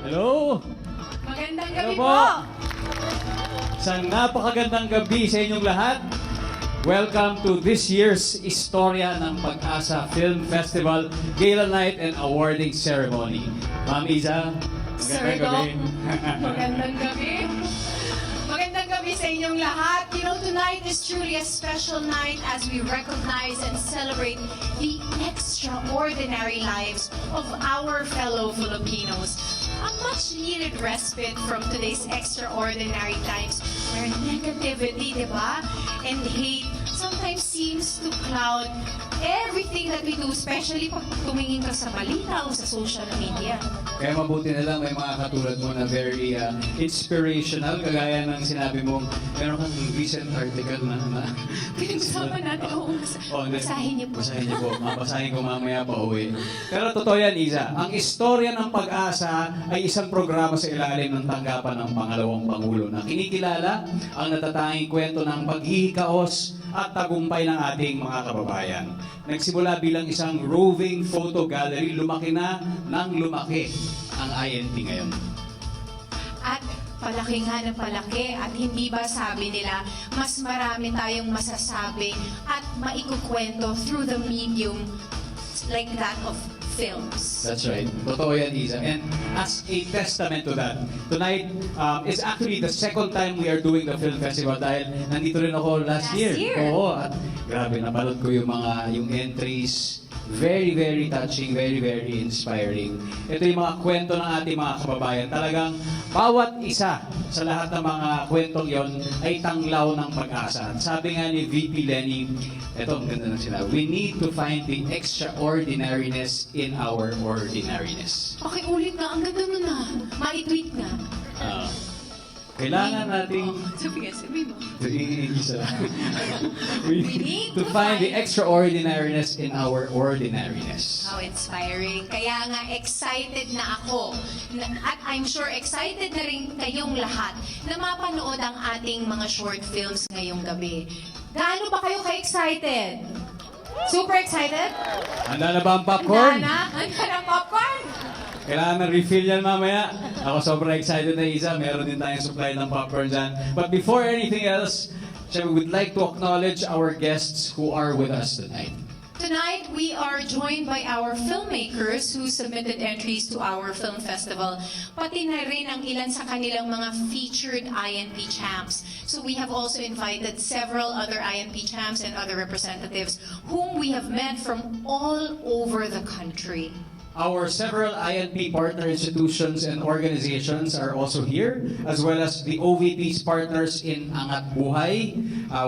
Hello! Magandang Hello gabi po! po! Isang napakagandang gabi sa inyong lahat. Welcome to this year's Istorya ng Pag-asa Film Festival Gala Night and Awarding Ceremony. Ma'am Iza, Sir magandang gabi. Magandang gabi. Magandang gabi sa inyong lahat. You know, tonight is truly a special night as we recognize and celebrate the extraordinary lives of our fellow Filipinos. A much-needed respite from today's extraordinary times where negativity, di ba, and hate sometimes seems to cloud everything that we do, especially pag tumingin ka sa balita o sa social media. Kaya mabuti na lang may mga katulad mo na very inspirational, kagaya ng sinabi mo, meron kang recent article na Pinag-usapan natin, basahin niyo po. Basahin niyo po. Mabasahin ko mamaya pa uwi. Pero totoo yan, Iza. Ang istorya ng pag-asa ay isang programa sa ilalim ng tanggapan ng pangalawang Pangulo na kinikilala ang natatanging kwento ng paghihikaos at tagumpay ng ating mga kababayan. Nagsimula bilang isang roving photo gallery, lumaki na ng lumaki ang INT ngayon. At palaki nga ng palaki at hindi ba sabi nila mas marami tayong masasabi at maikukwento through the medium like that of films. That's right. Totoo yan, Isa. And as a testament to that, tonight is actually the second time we are doing the film festival dahil nandito rin ako last year. Oo, at grabe, napanood ko yung entries. Very, very touching, very, very inspiring. Ito yung mga kwento ng ating mga kababayan. Talagang bawat isa sa lahat ng mga kwentong yon ay tanglaw ng pag-asa. At sabi nga ni VP Leni, ito ang ganda ng sila, we need to find the extraordinariness in our ordinariness. Pakiulit nga, ang ganda nun na. Ma-tweet nga. Kailangan nating Sabi mo. isa. We need to find the extraordinariness in our ordinariness. How inspiring. Kaya nga excited na ako. At I'm sure excited na rin kayong lahat na mapanood ang ating mga short films ngayong gabi. Gaano ba kayo ka-excited? Super excited? Handa na ba ang popcorn? Handa na popcorn? Kailangan ng refill yan mamaya. Ako sobrang excited na, Isa. Meron din tayong supply ng popcorn dyan. But before anything else, we would like to acknowledge our guests who are with us tonight. Tonight, we are joined by our filmmakers who submitted entries to our film festival, pati na rin ang ilan sa kanilang mga featured INP champs. So we have also invited several other INP champs and other representatives whom we have met from all over the country. Our several INP partner institutions and organizations are also here, as well as the OVP's partners in Angat Buhay.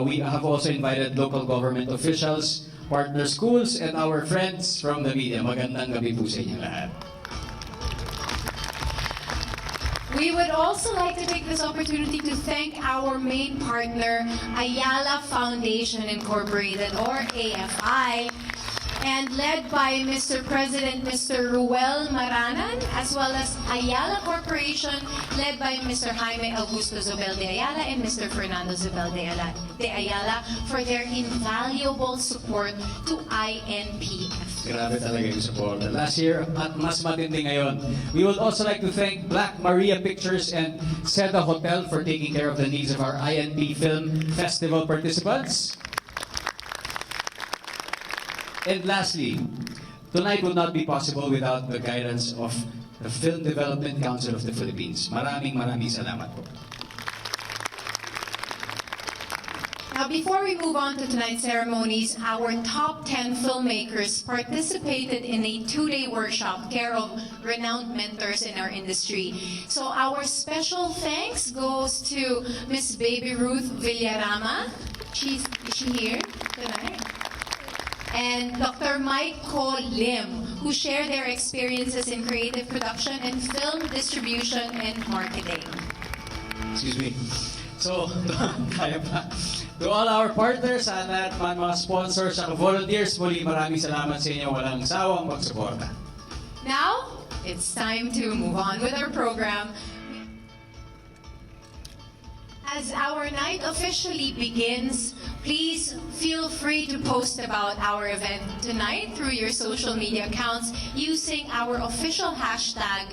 We have also invited local government officials, partner schools, and our friends from the media. Magandang gabi po sa inyo lahat. We would also like to take this opportunity to thank our main partner, Ayala Foundation Incorporated, or AFI, and led by Mr. President, Mr. Ruel Maranan, as well as Ayala Corporation, led by Mr. Jaime Augusto Zobel de Ayala and Mr. Fernando Zobel de Ayala for their invaluable support to INPF. Grabe talaga yung support. Last year at mas matindi ngayon. We would also like to thank Black Maria Pictures and Seda Hotel for taking care of the needs of our INP Film Festival participants. And lastly, tonight would not be possible without the guidance of the Film Development Council of the Philippines. Maraming salamat po. Now, before we move on to tonight's ceremonies, our top 10 filmmakers participated in a 2-day workshop care of renowned mentors in our industry. So our special thanks goes to Miss Baby Ruth Villarama. Is she here tonight? And Dr. Mike Ko Lim, who share their experiences in creative production and film distribution and marketing. Excuse me. So, kaya pa. To all our partners and mga sponsors at volunteers, muli maraming salamat sa inyo. Walang sawang magsuporta. Now, it's time to move on with our program. As our night officially begins, please feel free to post about our event tonight through your social media accounts using our official hashtag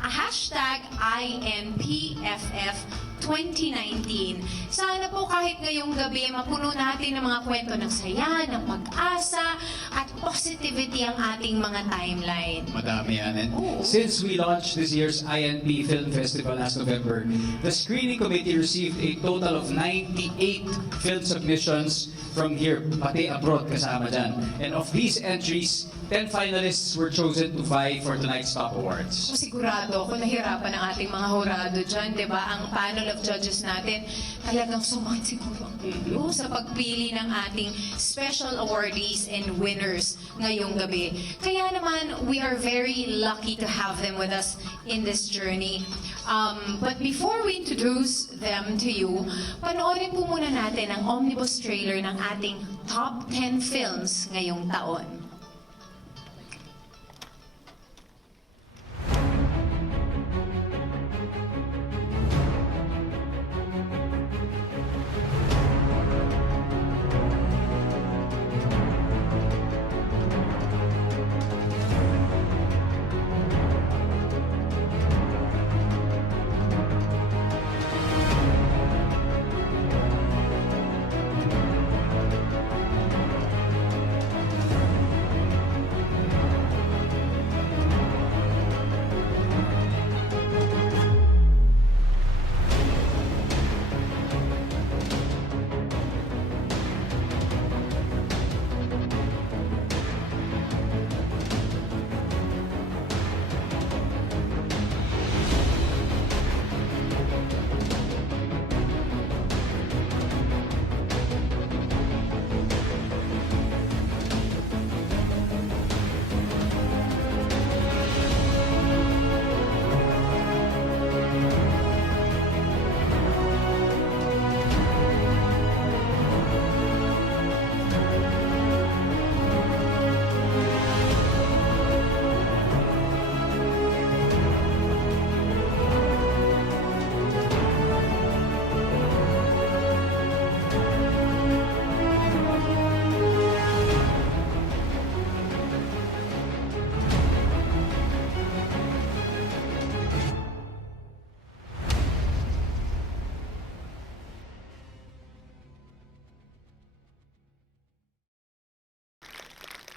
a hashtag INPFF 2019. Sana po kahit ngayong gabi mapuno natin ng mga kwento ng saya, ng pag-asa, at positivity ang ating mga timeline. Madami yan. And since we launched this year's INP Film Festival last November, the screening committee received a total of 98 film submissions from here, pati abroad kasama dyan. And of these entries, 10 finalists were chosen to vie for tonight's top awards. Sigurado ako nahirapan ang ating mga hurado dyan, di ba? Ang panel of judges natin talagang sumakit siguro ang ulo sa pagpili ng ating special awardees and winners ngayong gabi. Kaya naman, we are very lucky to have them with us in this journey. But before we introduce them to you, panoorin po muna natin ang omnibus trailer ng ating top 10 films ngayong taon.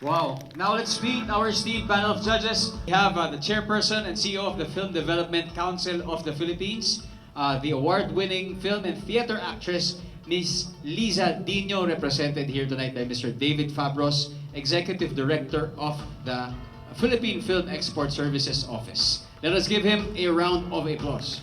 Wow. Now let's meet our esteemed panel of judges. We have the chairperson and CEO of the Film Development Council of the Philippines, the award-winning film and theater actress, Ms. Liza Dino, represented here tonight by Mr. David Fabros, Executive Director of the Philippine Film Export Services Office. Let us give him a round of applause.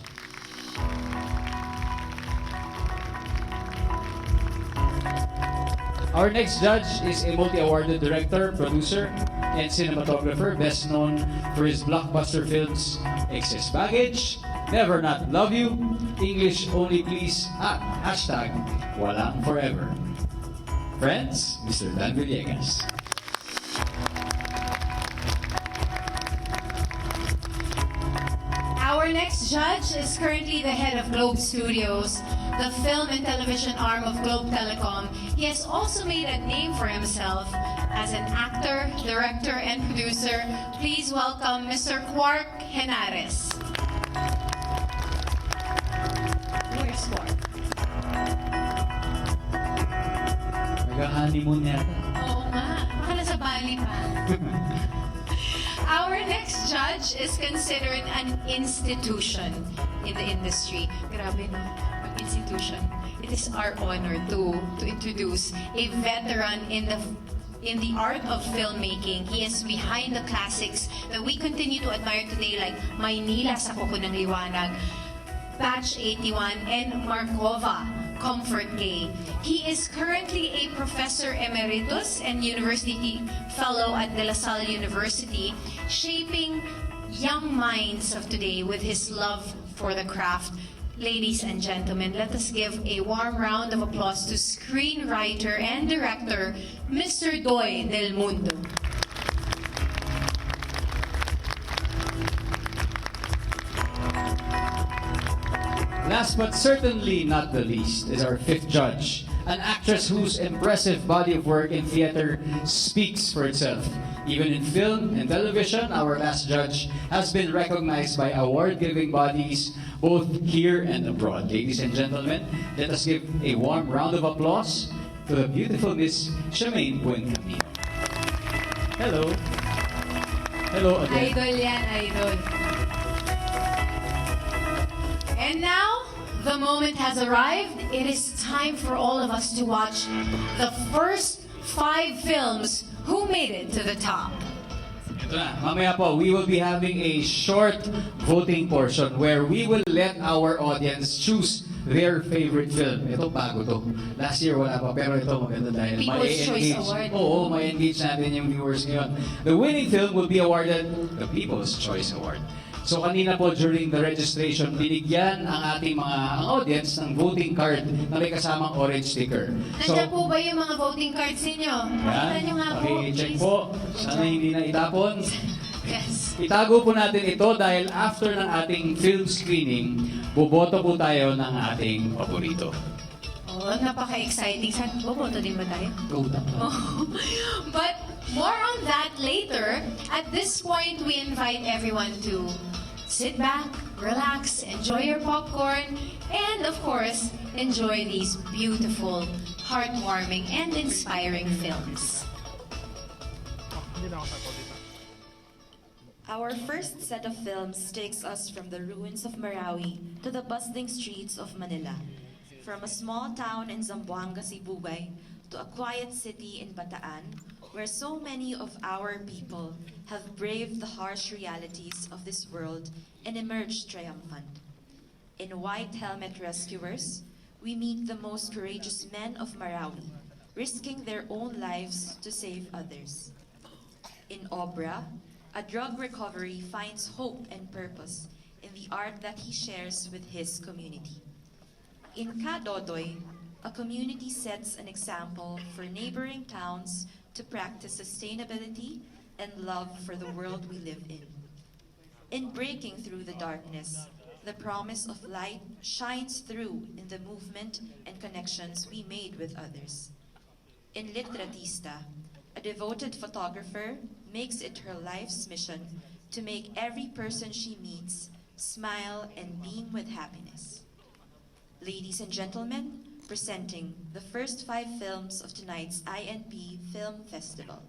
Our next judge is a multi-awarded director, producer, and cinematographer, best known for his blockbuster films Excess Baggage, Never Not Love You, English Only Please, at hashtag Walang Forever. Friends, Mr. Dan Villegas. Our next judge is currently the head of Globe Studios, the film and television arm of Globe Telecom. He has also made a name for himself as an actor, director, and producer. Please welcome Mr. Quark Henares. Where's Quark? Nag-honeymoon yata. Oo nga, baka nasa Bali pa. Our next judge is considered an institution in the industry. Grabe no, an institution. It is our honor to introduce a veteran in the art of filmmaking. He is behind the classics that we continue to admire today, like Maynila sa Kuko ng Liwanag, Batch 81, and Markova, Comfort Gay. He is currently a professor emeritus and university fellow at De La Salle University, shaping young minds of today with his love for the craft. Ladies and gentlemen, let us give a warm round of applause to screenwriter and director, Mr. Doy Del Mundo. Last but certainly not the least is our fifth judge, an actress whose impressive body of work in theater speaks for itself. Even in film and television, our last judge has been recognized by award-giving bodies both here and abroad. Ladies and gentlemen, let us give a warm round of applause to the beautiful Miss Charmaine Buencamino. Hello. Hello again. Idol yan, idol. And now, the moment has arrived. It is time for all of us to watch the first 5 films who made it to the top. Ito na, mamaya po, we will be having a short voting portion where we will let our audience choose their favorite film. Ito bago to. Last year wala pa, pero ito maganda dahil People's Choice Award. Oo, may engage natin yung viewers ngayon. The winning film will be awarded the People's Choice Award. So kanina po during the registration, binigyan ang ating mga audience ng voting card na may kasamang orange sticker. Nandiyan po ba yung mga voting cards ninyo? Pakita nyo nga po. Okay, check po. Sana hindi na itapon. Yes. Itago po natin ito dahil after ng ating film screening, boboto po tayo ng ating paborito. Oh, napaka-exciting. Boboto din ba tayo? Oh. But more on that later. At this point, we invite everyone to sit back, relax, enjoy your popcorn, and of course, enjoy these beautiful, heartwarming, and inspiring films. Our first set of films takes us from the ruins of Marawi to the bustling streets of Manila. From a small town in Zamboanga, Sibugay, to a quiet city in Bataan, where so many of our people have braved the harsh realities of this world and emerged triumphant. In White Helmet Rescuers, we meet the most courageous men of Marawi, risking their own lives to save others. In Obra, a drug recovery finds hope and purpose in the art that he shares with his community. In Kadodoy, a community sets an example for neighboring towns to practice sustainability and love for the world we live in. In Breaking Through the Darkness, the promise of light shines through in the movement and connections we made with others. In Litratista, a devoted photographer makes it her life's mission to make every person she meets smile and beam with happiness. Ladies and gentlemen, presenting the first 5 films of tonight's INP Film Festival.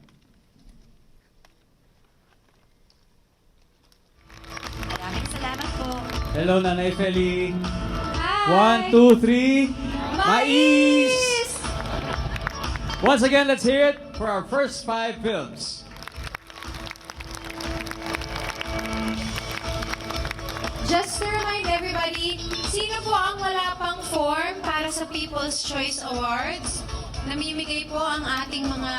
Maraming salamat po. Hello, Nanay Feli. Hi! 1, 2, 3. Mais! Mais! Once again, let's hear it for our first 5 films. Just to remind everybody, sino po ang wala pang form para sa People's Choice Awards? Namimigay po ang ating mga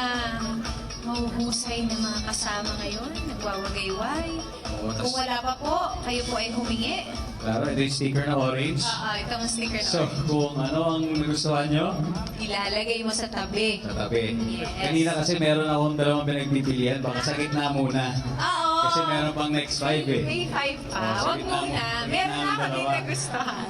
mahuhusay na mga kasama ngayon, nagwawagayway. Kung wala pa po, kayo po ay humingi. Claro, ito yung sticker na orange. Ito ang sticker na So, kung ano ang nagustuhan nyo, ilalagay mo sa tabi. sa tabi. Yes. Kanina kasi meron akong dalawang pinagpipilian, baka sa gitna muna. Oo. Kasi meron pang next 5 eh. May 5 pa. Oh, Huwag sige na. muna. Sige Meron na na ang ako din dalawa. nagustuhan.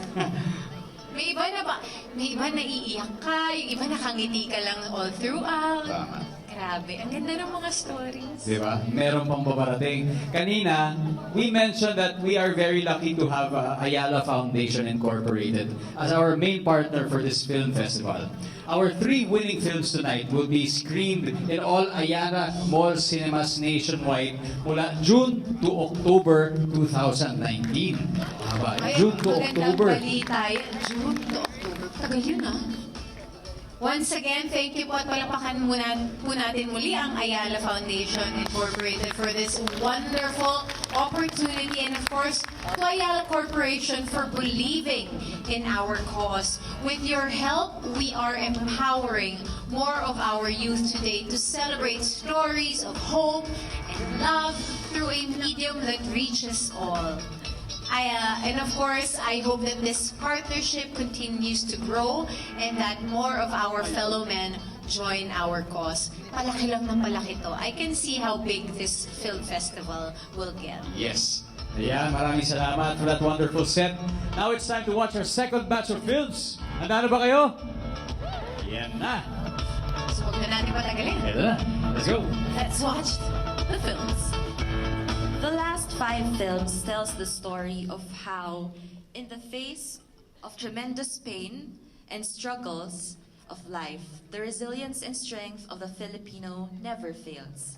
May iba na ba? May iba naiiyak ka, yung iba nakangiti ka lang all throughout. Tama. Grabe, ang ganda ng mga stories. Di ba? Meron pang babarating. Kanina, we mentioned that we are very lucky to have Ayala Foundation Incorporated as our main partner for this film festival. Our 3 winning films tonight will be screened in all Ayala Mall cinemas nationwide mula June to October 2019. Aba, Ay, June to magandang October. balita yan. June to October. Tagal yun ah. Once again, thank you po at palapakan muna po natin muli ang Ayala Foundation Incorporated for this wonderful opportunity and of course, to Ayala Corporation for believing in our cause. With your help, we are empowering more of our youth today to celebrate stories of hope and love through a medium that reaches all. And of course, I hope that this partnership continues to grow and that more of our fellow men join our cause. Palaki lang ng palaki to. I can see how big this film festival will get. Yes. Ayan, maraming salamat for that wonderful set. Now it's time to watch our second batch of films. Handa na ba kayo? Yan na. So huwag na natin patagalin. Ito na. Let's go. Let's watch the films. The last 5 films tells the story of how, in the face of tremendous pain and struggles of life, the resilience and strength of the Filipino never fails.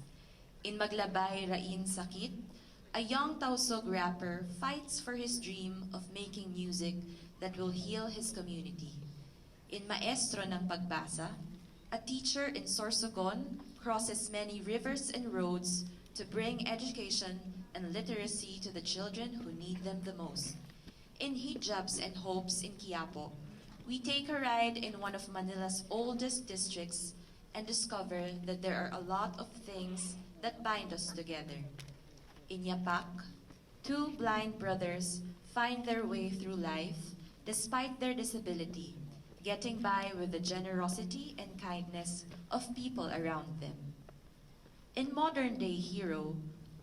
In Maglabay Rain Sakit, a young Tausug rapper fights for his dream of making music that will heal his community. In Maestro ng Pagbasa, a teacher in Sorsogon crosses many rivers and roads to bring education and literacy to the children who need them the most. In Hijabs and Hopes in Quiapo, we take a ride in one of Manila's oldest districts and discover that there are a lot of things that bind us together. In Yapak, 2 blind brothers find their way through life despite their disability, getting by with the generosity and kindness of people around them. In Modern Day Hero,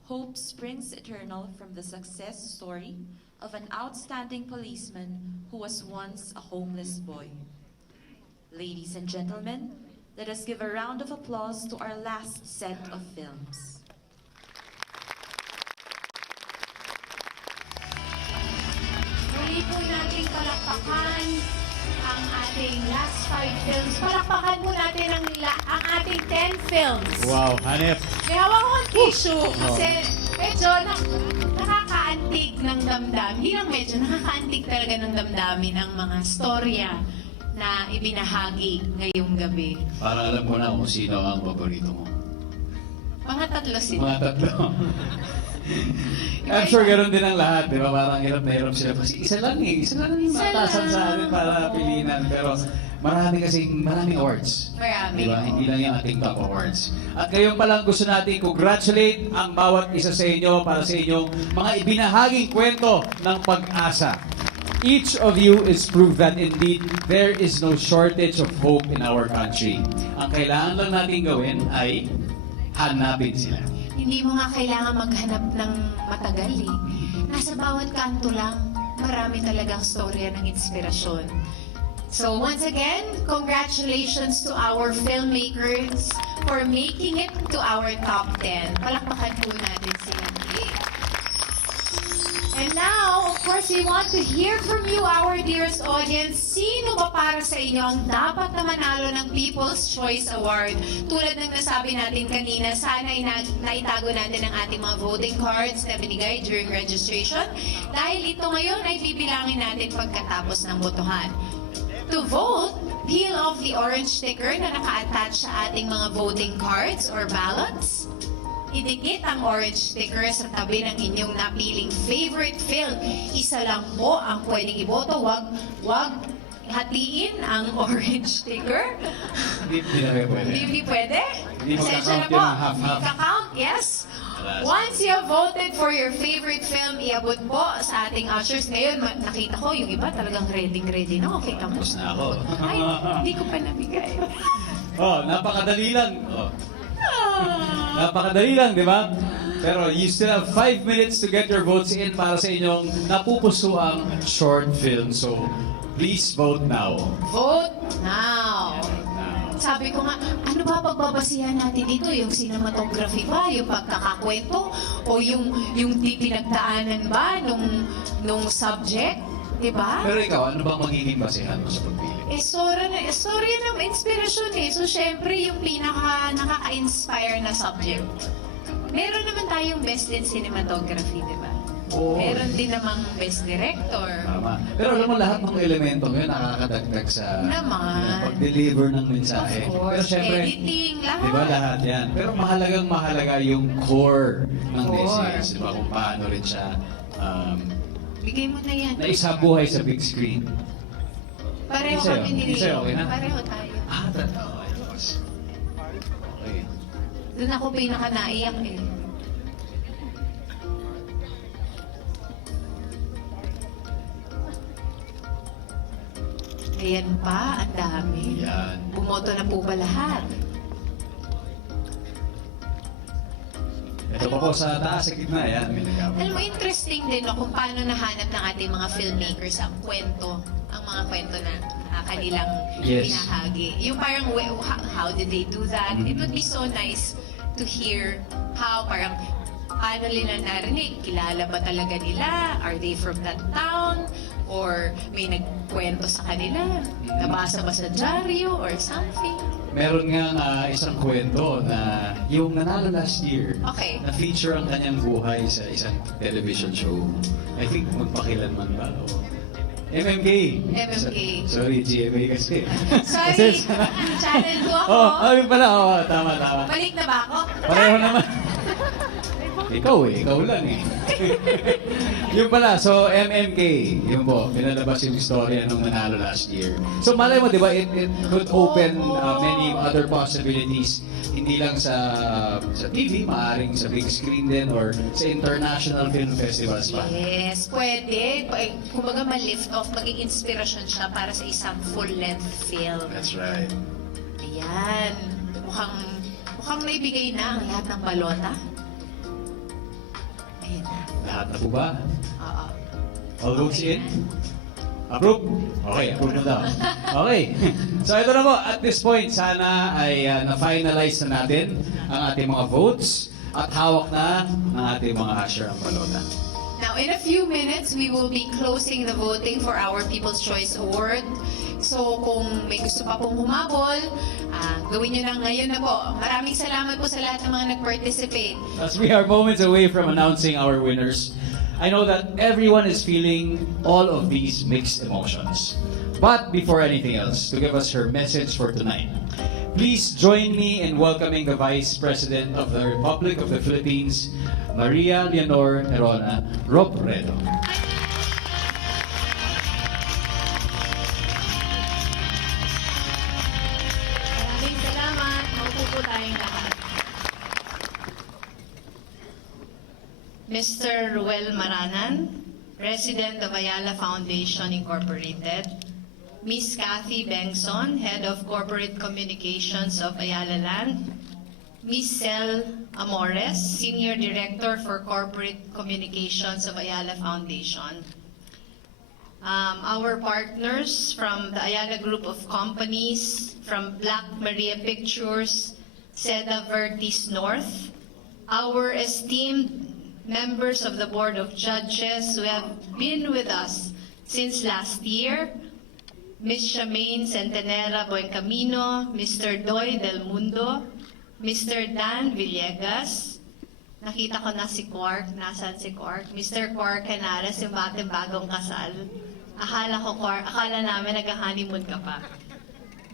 hope springs eternal from the success story of an outstanding policeman who was once a homeless boy. Ladies and gentlemen, let us give a round of applause to our last set of films. Muli po nating palakpakan ang ating last 5 films. Palakpakan po natin ang ating 10 films. Wow, hanep. May hawak akong tissue kasi medyo nakakaantig ng damdamin. Hindi lang medyo, nakakaantig talaga ng damdamin ang mga storya na ibinahagi ngayong gabi. Parang alam ko na kung sino ang paborito mo. Mga 3 sila. Mga 3. I'm sure ganoon din ang lahat, di ba? Parang hirap na hirap sila. Kasi isa lang yung matasan sa atin para pilinan. Pero maraming awards. Marami. Di ba? Hindi lang yung ating top awards. At ngayon pa lang gusto natin congratulate ang bawat isa sa inyo para sa inyong mga ibinahaging kwento ng pag-asa. Each of you is proof that indeed there is no shortage of hope in our country. Ang kailangan lang natin gawin ay hanapin sila. Hindi mo nga kailangan maghanap ng matagal eh. Nasa bawat kanto lang, marami talagang storya ng inspirasyon. So once again, congratulations to our filmmakers for making it to our top 10. Palakpakan po natin sila. And now, of course, we want to hear from you, our dearest audience. Sino ba para sa inyo ang dapat na manalo ng People's Choice Award? Tulad ng nasabi natin kanina, sana naitago natin ang ating mga voting cards na binigay during registration. Dahil ito ngayon ay bibilangin natin pagkatapos ng botohan. To vote, peel off the orange sticker na naka-attach sa ating mga voting cards or ballots. Idikit ang orange sticker sa tabi ng inyong napiling favorite film. Isa lang po ang pwedeng iboto. Wag hatiin ang orange sticker. Hindi pwede. Hindi pwede? Hindi Pasensya na magka-count po. yung half-half. Magka-count, yes. Once you have voted for your favorite film, iabot po sa ating ushers. Ngayon, nakita ko yung iba talagang ready na. Okay, Tapos na ako. Ay, hindi ko pa nabigay. Napakadali lang. Napakadali lang, di ba? Pero you still have 5 minutes to get your votes in para sa inyong napupusuang short film. So, please vote now. Vote now. Sabi ko nga, ano ba pagbabasihan natin dito? Yung cinematography ba? Yung pagkakakwento? O yung pinagdaanan ba nung subject? Diba? Pero ikaw, ano bang magiging basehan mo sa pagpili? Story ng inspirasyon eh. So, syempre, yung nakaka-inspire na subject. Meron naman tayong best in cinematography, di ba? Oo. Meron din namang best director. Tama. Pero alam mo, lahat ng elementong yun nakakadagdag sa pag-deliver ng mensahe. Of course. Pero syempre, Editing, lahat. di ba lahat yan? Pero mahalaga yung core ng Core. message. Di ba? Kung paano rin siya Bigay mo na yan. naisabuhay sa big screen. Pareho Sa'yo? kami ni Sa'yo, Rio. okay na? Pareho tayo. Totoo. Ayos. Okay. Doon ako pinaka-naiyak eh. Ayan pa, ang dami. Yan. Bumoto na po ba lahat? Ito pa po sa taas, sa gitna. Yan, may nagkama. Alam mo, interesting din no, kung paano nahanap ng ating mga filmmakers ang kwento, ang mga kwento na kanilang Yes. binahagi. Yung parang, how did they do that? It would be so nice to hear how parang paano nila narinig? Kilala ba talaga nila? Are they from that town? Or may nagkwento sa kanila? Nabasa ba sa dyaryo or something? Meron nga isang kwento na yung nanalo last year, Okay. na-feature ang kanyang buhay sa isang television show. I think magpakilanman ba? O MMK. MMK. Sorry, GMA kasi. Sorry, channel 2 ako. Yun pala. Tama. Balik na ba ako? Pareho naman. Ikaw lang eh. Yun pala, so MMK, yun po, pinalabas yung istorya nung nanalo last year. So malay mo, di ba, it could open many other possibilities. Hindi lang sa TV, maaaring sa big screen din or sa international film festivals pa. Yes, pwede. Kumbaga ma-lift off, maging inspirasyon siya para sa isang full-length film. That's right. Ayan. Mukhang naibigay na ang lahat ng balota. Ayan na. Lahat na po ba? Oo. All votes Okay in? na. Approve? Okay, approve na daw. Okay. So ito na po, at this point, sana ay na-finalize na natin ang ating mga votes at hawak na ng ating mga usher ang balota. Now, in a few minutes, we will be closing the voting for our People's Choice Award. So, kung may gusto pa pong humabol, gawin nyo na ngayon na po. Maraming salamat po sa lahat ng mga nag-participate. As we are moments away from announcing our winners, I know that everyone is feeling all of these mixed emotions. But before anything else, to give us her message for tonight, please join me in welcoming the Vice President of the Republic of the Philippines, Maria Leonor Herona Robredo. Maraming salamat. Maupo po tayong lahat. Mr. Ruel Maranan, President of Ayala Foundation Incorporated. Miss Kathy Bengson, Head of Corporate Communications of Ayala Land. Miss Cel Amores, Senior Director for Corporate Communications of Ayala Foundation. Our partners from the Ayala Group of Companies, from Black Maria Pictures, Seda Vertis North, our esteemed members of the Board of Judges who have been with us since last year, Ms. Shamaine Centenera Buencamino, Mr. Doy Del Mundo, Mr. Dan Villegas, nakita ko na si Quark, nasaan si Quark? Mr. Quark Henares, yung batang bagong kasal. Akala namin nag-honeymoon ka pa.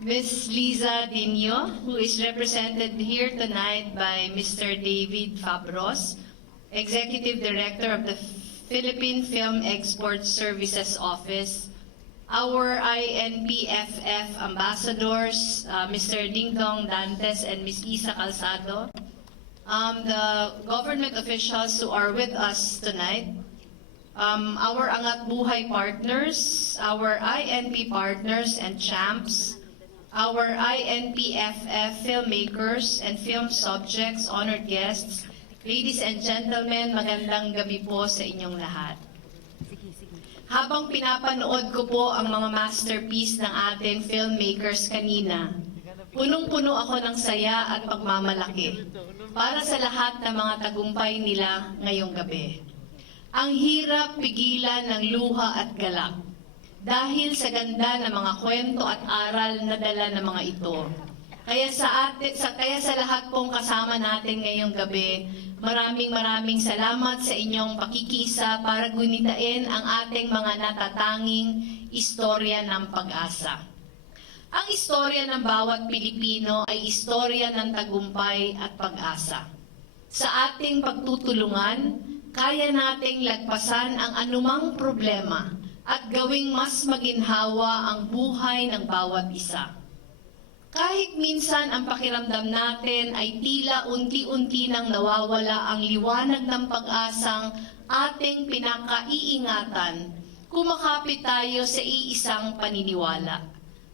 Ms. Liza Dinyo, who is represented here tonight by Mr. David Fabros, Executive Director of the Philippine Film Export Services Office. Our INPFF ambassadors, Mr. Dingdong Dantes and Ms. Isa Calzado. The government officials who are with us tonight. Our Angat Buhay partners, our INP partners and champs, our INPFF filmmakers and film subjects, honored guests, ladies and gentlemen, magandang gabi po sa inyong lahat. Habang pinapanood ko po ang mga masterpiece ng ating filmmakers kanina, punong-puno ako ng saya at pagmamalaki para sa lahat ng mga tagumpay nila ngayong gabi. Ang hirap pigilan ng luha at galak dahil sa ganda ng mga kwento at aral na dala ng mga ito. Kaya sa lahat pong kasama natin ngayong gabi, maraming salamat sa inyong pakikiisa para gunitain ang ating mga natatanging istorya ng pag-asa. Ang istorya ng bawat Pilipino ay istorya ng tagumpay at pag-asa. Sa ating pagtutulungan, kaya nating lagpasan ang anumang problema at gawing mas maginhawa ang buhay ng bawat isa. Kahit minsan ang pakiramdam natin ay tila unti-unti nang nawawala ang liwanag ng pag-asang ating pinakaiingatan, kumakapit tayo sa iisang paniniwala,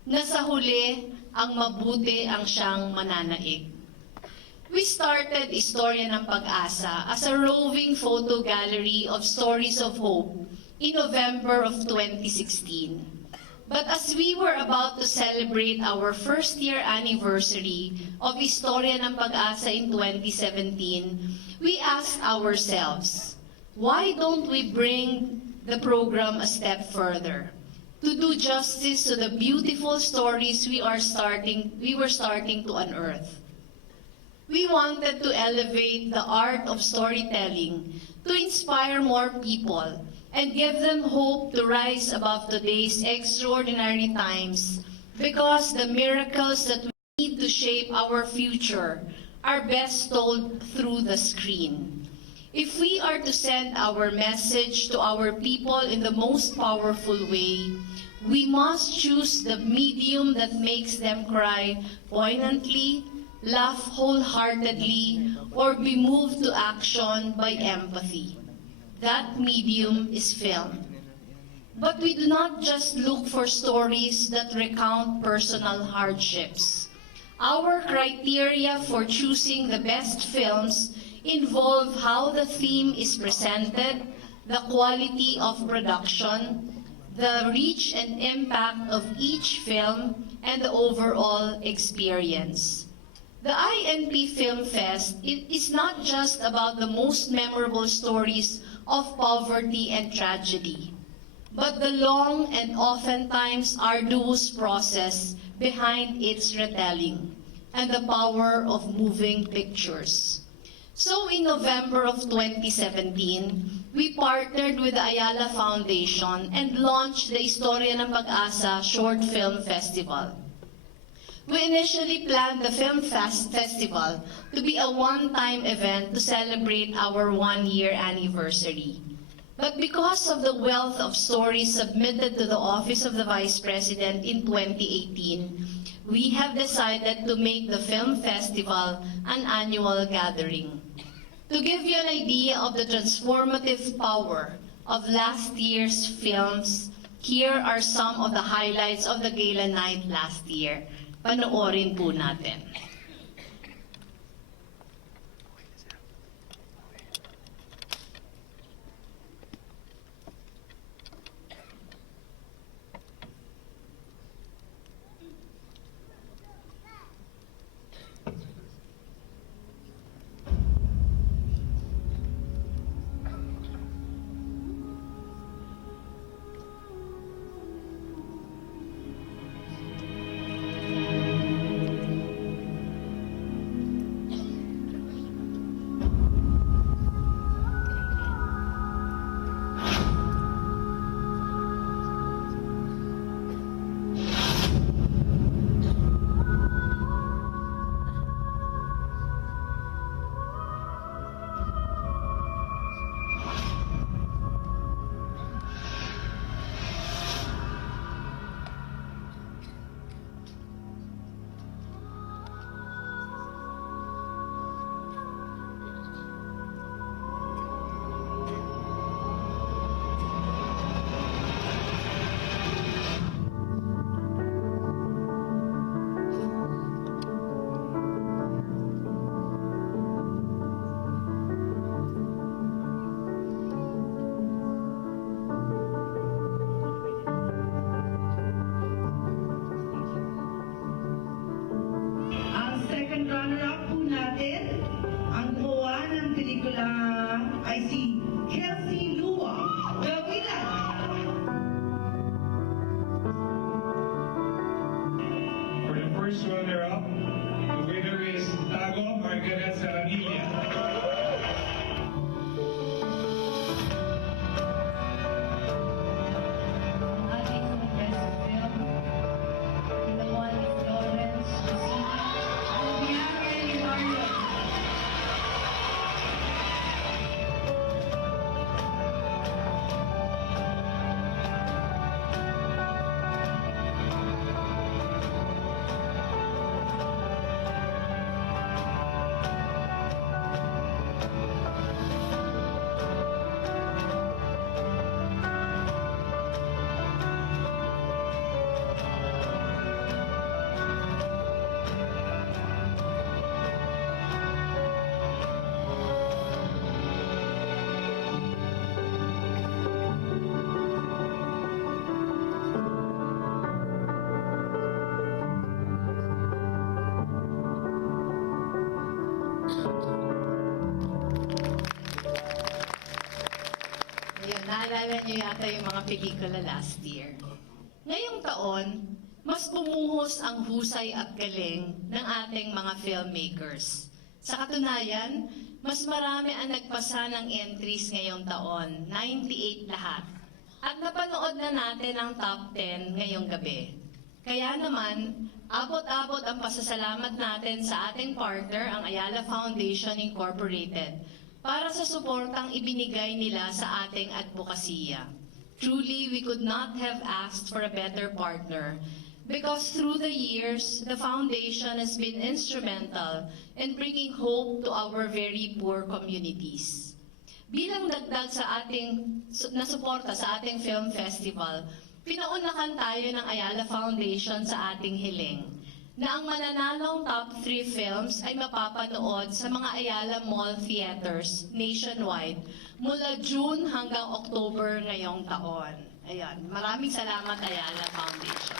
na sa huli ang mabuti ang siyang mananaig. We started Istorya ng Pag-asa as a roving photo gallery of stories of hope in November of 2016. But as we were about to celebrate our first year anniversary of Istorya ng Pag-asa in 2017, we asked ourselves, why don't we bring the program a step further to do justice to the beautiful stories we were starting to unearth? We wanted to elevate the art of storytelling to inspire more people and give them hope to rise above today's extraordinary times, because the miracles that we need to shape our future are best told through the screen. If we are to send our message to our people in the most powerful way, we must choose the medium that makes them cry poignantly, laugh wholeheartedly, or be moved to action by empathy. That medium is film. But we do not just look for stories that recount personal hardships. Our criteria for choosing the best films involve how the theme is presented, the quality of production, the reach and impact of each film, and the overall experience. The INP Film Fest is not just about the most memorable stories of poverty and tragedy, but the long and oftentimes arduous process behind its retelling and the power of moving pictures. So in November of 2017, we partnered with the Ayala Foundation and launched the Istorya ng Pag-asa Short Film Festival. We initially planned the film festival to be a one-time event to celebrate our one-year anniversary. But because of the wealth of stories submitted to the Office of the Vice President in 2018, we have decided to make the film festival an annual gathering. To give you an idea of the transformative power of last year's films, here are some of the highlights of the Gala night last year. Panoorin po natin. runner-up po natin, ang gumawa ng pelikula ay si Kelsey Lua. Gawilan! For the first runner-up, the winner is Tago Margaret Saranilla. Naalala niyo yata yung mga pelikula last year. Ngayong taon, mas bumuhos ang husay at galing ng ating mga filmmakers. Sa katunayan, mas marami ang nagpasa ng entries ngayong taon, 98 lahat. At napanood na natin ang top 10 ngayong gabi. Kaya naman, abot-abot ang pasasalamat natin sa ating partner, ang Ayala Foundation Incorporated, para sa suportang ibinigay nila sa ating advokasya. Truly, we could not have asked for a better partner because through the years, the foundation has been instrumental in bringing hope to our very poor communities. Bilang dagdag sa ating nasuporta sa ating film festival, pinaunahan tayo ng Ayala Foundation sa ating hiling na ang mananalong top 3 films ay mapapanood sa mga Ayala Mall theaters nationwide mula June hanggang October ngayong taon. Ayan, maraming salamat Ayala Foundation.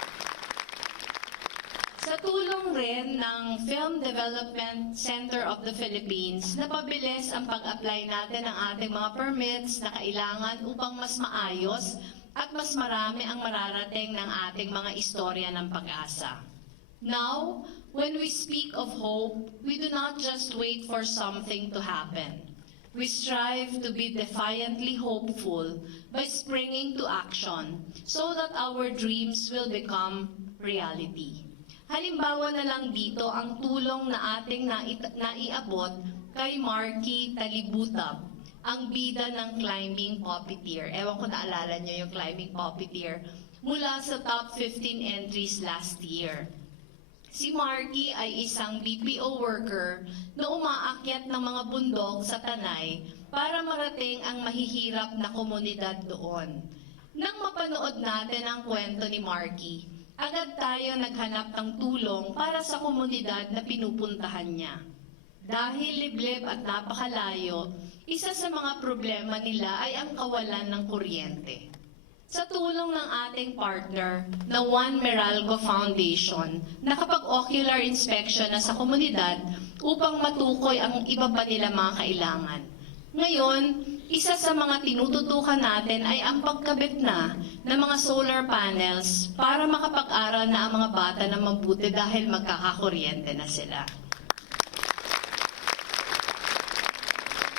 Sa tulong rin ng Film Development Center of the Philippines, napabilis ang pag-apply natin ng ating mga permits na kailangan upang mas maayos at mas marami ang mararating ng ating mga istorya ng pag-asa. Now, when we speak of hope, we do not just wait for something to happen. We strive to be defiantly hopeful by springing to action so that our dreams will become reality. Halimbawa na lang dito ang tulong na ating naiabot kay Marky Talibutab, ang bida ng climbing puppeteer. Ewan ko naalala nyo yung climbing puppeteer mula sa top 15 entries last year. Si Marky ay isang BPO worker na umaakyat ng mga bundok sa Tanay para marating ang mahihirap na komunidad doon. Nang mapanood natin ang kwento ni Marky, agad tayo naghanap ng tulong para sa komunidad na pinupuntahan niya. Dahil liblib at napakalayo, isa sa mga problema nila ay ang kawalan ng kuryente. Sa tulong ng ating partner na Juan Meralco Foundation, nakapag-ocular inspection na sa komunidad upang matukoy ang iba pa nila mga kailangan. Ngayon, isa sa mga tinututukan natin ay ang pagkabit na ng mga solar panels para makapag-aral na ang mga bata na mabuti dahil magkakakuryente na sila.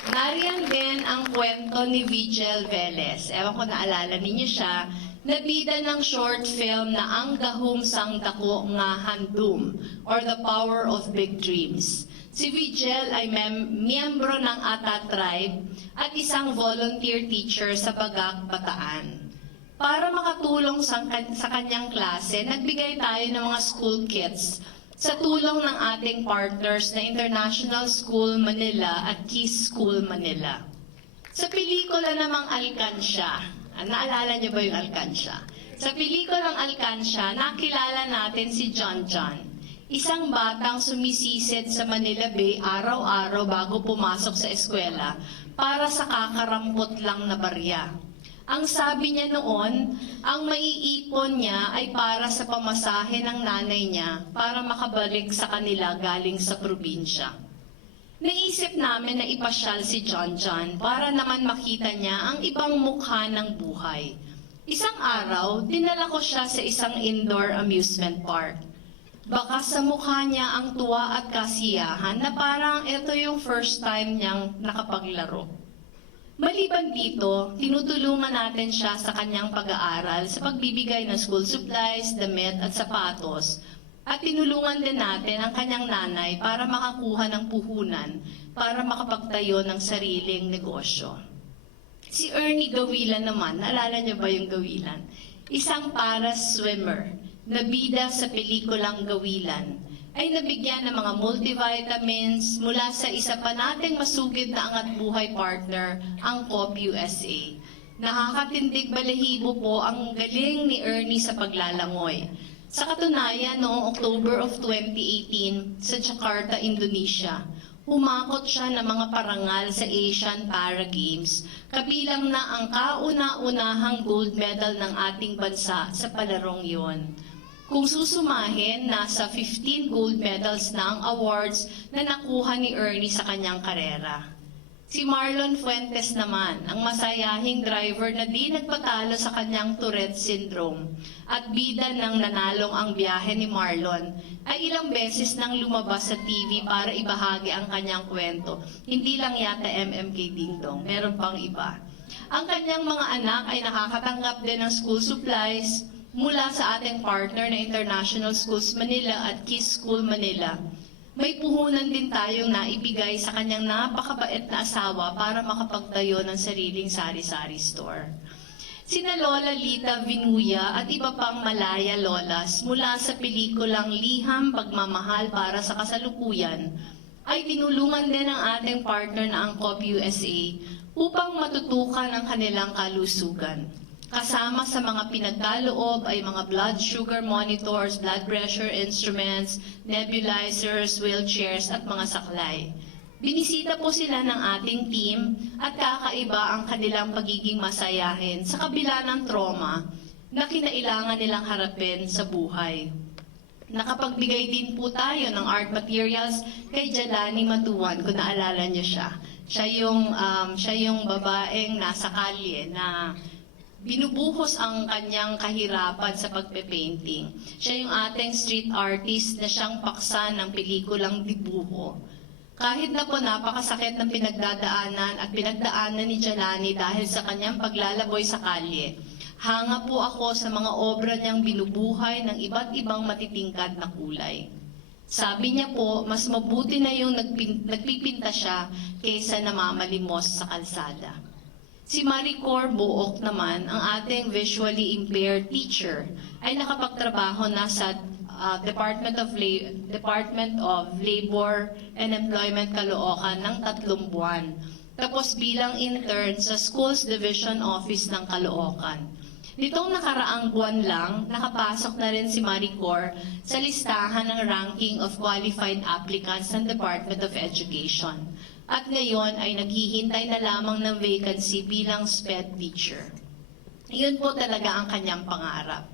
Nariyan din ang kwento ni Vigel Velez. Ewan ko naalala ninyo siya, na bida ng short film na Ang Gahum Sang Dako Nga Handum or The Power of Big Dreams. Si Vigel ay miyembro ng Ata Tribe at isang volunteer teacher sa Bagak, Bataan. Para makatulong sa kanyang klase, nagbigay tayo ng mga school kits sa tulong ng ating partners na International School Manila at Keys School Manila. Sa pelikula namang Alcansya, naalala niyo ba yung Alcansya? Sa pelikulang Alcansya, nakilala natin si John John, isang batang sumisisid sa Manila Bay araw-araw bago pumasok sa eskwela para sa kakarampot lang na barya. Ang sabi niya noon, ang maiipon niya ay para sa pamasahe ng nanay niya para makabalik sa kanila galing sa probinsya. Naisip namin na ipasyal si John John para naman makita niya ang ibang mukha ng buhay. Isang araw, dinala ko siya sa isang indoor amusement park. Baka sa mukha niya ang tuwa at kasiyahan na parang ito yung first time niyang nakapaglaro. Maliban dito, tinutulungan natin siya sa kanyang pag-aaral sa pagbibigay ng school supplies, damit at sapatos. At tinulungan din natin ang kanyang nanay para makakuha ng puhunan para makapagtayo ng sariling negosyo. Si Ernie Gawilan naman, naalala niyo ba yung Gawilan? Isang para swimmer na bida sa pelikulang Gawilan ay nabigyan ng mga multivitamins mula sa isa pa nating masugid na angat buhay partner, ang COP USA. Nakakatindig balahibo po ang galing ni Ernie sa paglalangoy. Sa katunayan, noong October of 2018 sa Jakarta, Indonesia, humakot siya ng mga parangal sa Asian Para Games, kabilang na ang kauna-unahang gold medal ng ating bansa sa palarong yon. Kung susumahin, nasa 15 gold medals na ang awards na nakuha ni Ernie sa kanyang karera. Si Marlon Fuentes naman, ang masayahing driver na di nagpatalo sa kanyang Tourette syndrome at bida ng nanalong ang biyahe ni Marlon, ay ilang beses nang lumabas sa TV para ibahagi ang kanyang kwento. Hindi lang yata MMK Dingdong, meron pang iba. Ang kanyang mga anak ay nakakatanggap din ng school supplies mula sa ating partner na International Schools Manila at Kiss School Manila. May puhunan din tayong naibigay sa kanyang napakabait na asawa para makapagtayo ng sariling sari-sari store. Sina Lola Lita Vinuya at iba pang malaya lolas mula sa pelikulang Liham Pagmamahal para sa Kasalukuyan ay tinulungan din ng ating partner na ang COP USA upang matutukan ang kanilang kalusugan. Kasama sa mga pinagkaloob ay mga blood sugar monitors, blood pressure instruments, nebulizers, wheelchairs at mga saklay. Binisita po sila ng ating team at kakaiba ang kanilang pagiging masayahin sa kabila ng trauma na kinailangan nilang harapin sa buhay. Nakapagbigay din po tayo ng art materials kay Jalani Matuan, kung naalala niyo siya. Siya yung babaeng nasa kalye na binubuhos ang kanyang kahirapan sa pagpe-painting. Siya yung ating street artist na siyang paksa ng pelikulang dibuho. Kahit na po napakasakit ng pinagdadaanan at pinagdaanan ni Jalani dahil sa kanyang paglalaboy sa kalye, hanga po ako sa mga obra niyang binubuhay ng iba't ibang matitingkad na kulay. Sabi niya po, mas mabuti na yung nagpipinta siya kaysa namamalimos sa kalsada. Si Maricor Buok naman, ang ating visually impaired teacher, ay nakapagtrabaho na sa Department of Labor and Employment Caloocan ng 3 buwan. Tapos bilang intern sa Schools Division Office ng Caloocan. Nitong nakaraang buwan lang, nakapasok na rin si Maricor sa listahan ng ranking of qualified applicants ng Department of Education. At ngayon ay naghihintay na lamang ng vacancy bilang SPED teacher. Iyon po talaga ang kanyang pangarap.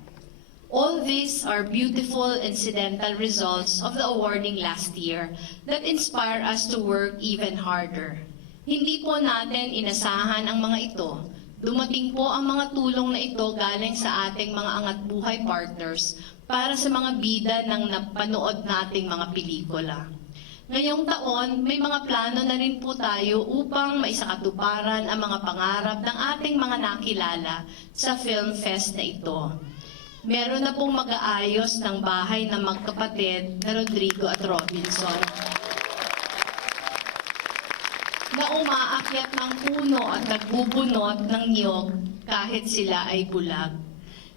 All these are beautiful incidental results of the awarding last year that inspire us to work even harder. Hindi po natin inasahan ang mga ito. Dumating po ang mga tulong na ito galing sa ating mga angat buhay partners para sa mga bida ng napanood nating mga pelikula. Ngayong taon, may mga plano na rin po tayo upang maisakatuparan ang mga pangarap ng ating mga nakilala sa Film Fest na ito. Meron na pong mag-aayos ng bahay ng magkapatid na Rodrigo at Robinson na umaakyat ng puno at nagbubunot ng niyog kahit sila ay bulag.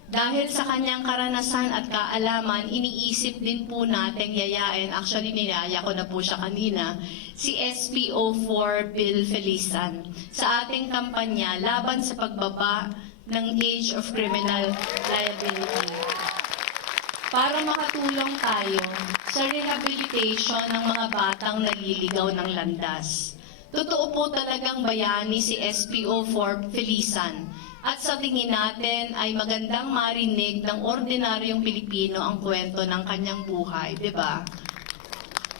Dahil sa kanyang karanasan at kaalaman, iniisip din po natin yayain, actually niyaya ko na po siya kanina, si SPO4 Bill Felizan sa ating kampanya laban sa pagbaba ng age of criminal liability. Para makatulong tayo sa rehabilitation ng mga batang naliligaw ng landas. Totoo po talagang bayani si SPO4 Felizan. At sa tingin natin ay magandang marinig ng ordinaryong Pilipino ang kwento ng kanyang buhay, di ba?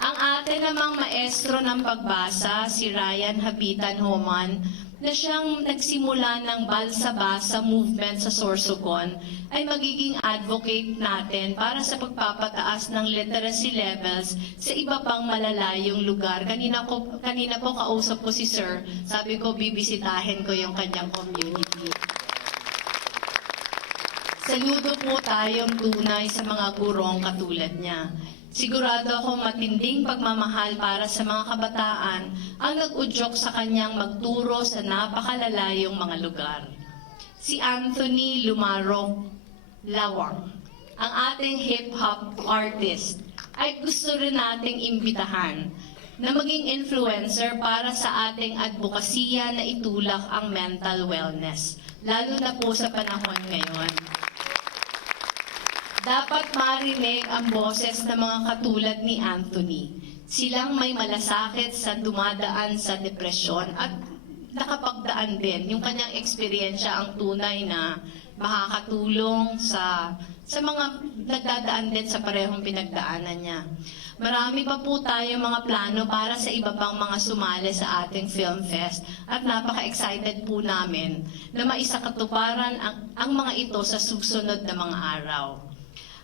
Ang atin namang maestro ng pagbasa, si Ryan Habitan Homan, na siyang nagsimula ng balsa-basa movement sa Sorsogon, ay magiging advocate natin para sa pagpapataas ng literacy levels sa iba pang malalayong lugar. Kanina po kausap ko si Sir, sabi ko bibisitahin ko yung kanyang community. Saludo po tayong tunay sa mga gurong katulad niya. Sigurado ako matinding pagmamahal para sa mga kabataan ang nag-udyok sa kanyang magturo sa napakalalayong mga lugar. Si Anthony Lumarok Lawang, ang ating hip-hop artist, ay gusto rin nating imbitahan na maging influencer para sa ating advokasya na itulak ang mental wellness, lalo na po sa panahon ngayon. Dapat marinig ang boses ng mga katulad ni Anthony. Silang may malasakit sa dumadaan sa depresyon at nakapagdaan din. Yung kanyang eksperyensya ang tunay na makakatulong sa mga nagdadaan din sa parehong pinagdaanan niya. Marami pa po tayong mga plano para sa iba pang mga sumali sa ating Film Fest at napaka-excited po namin na maisakatuparan ang mga ito sa susunod na mga araw.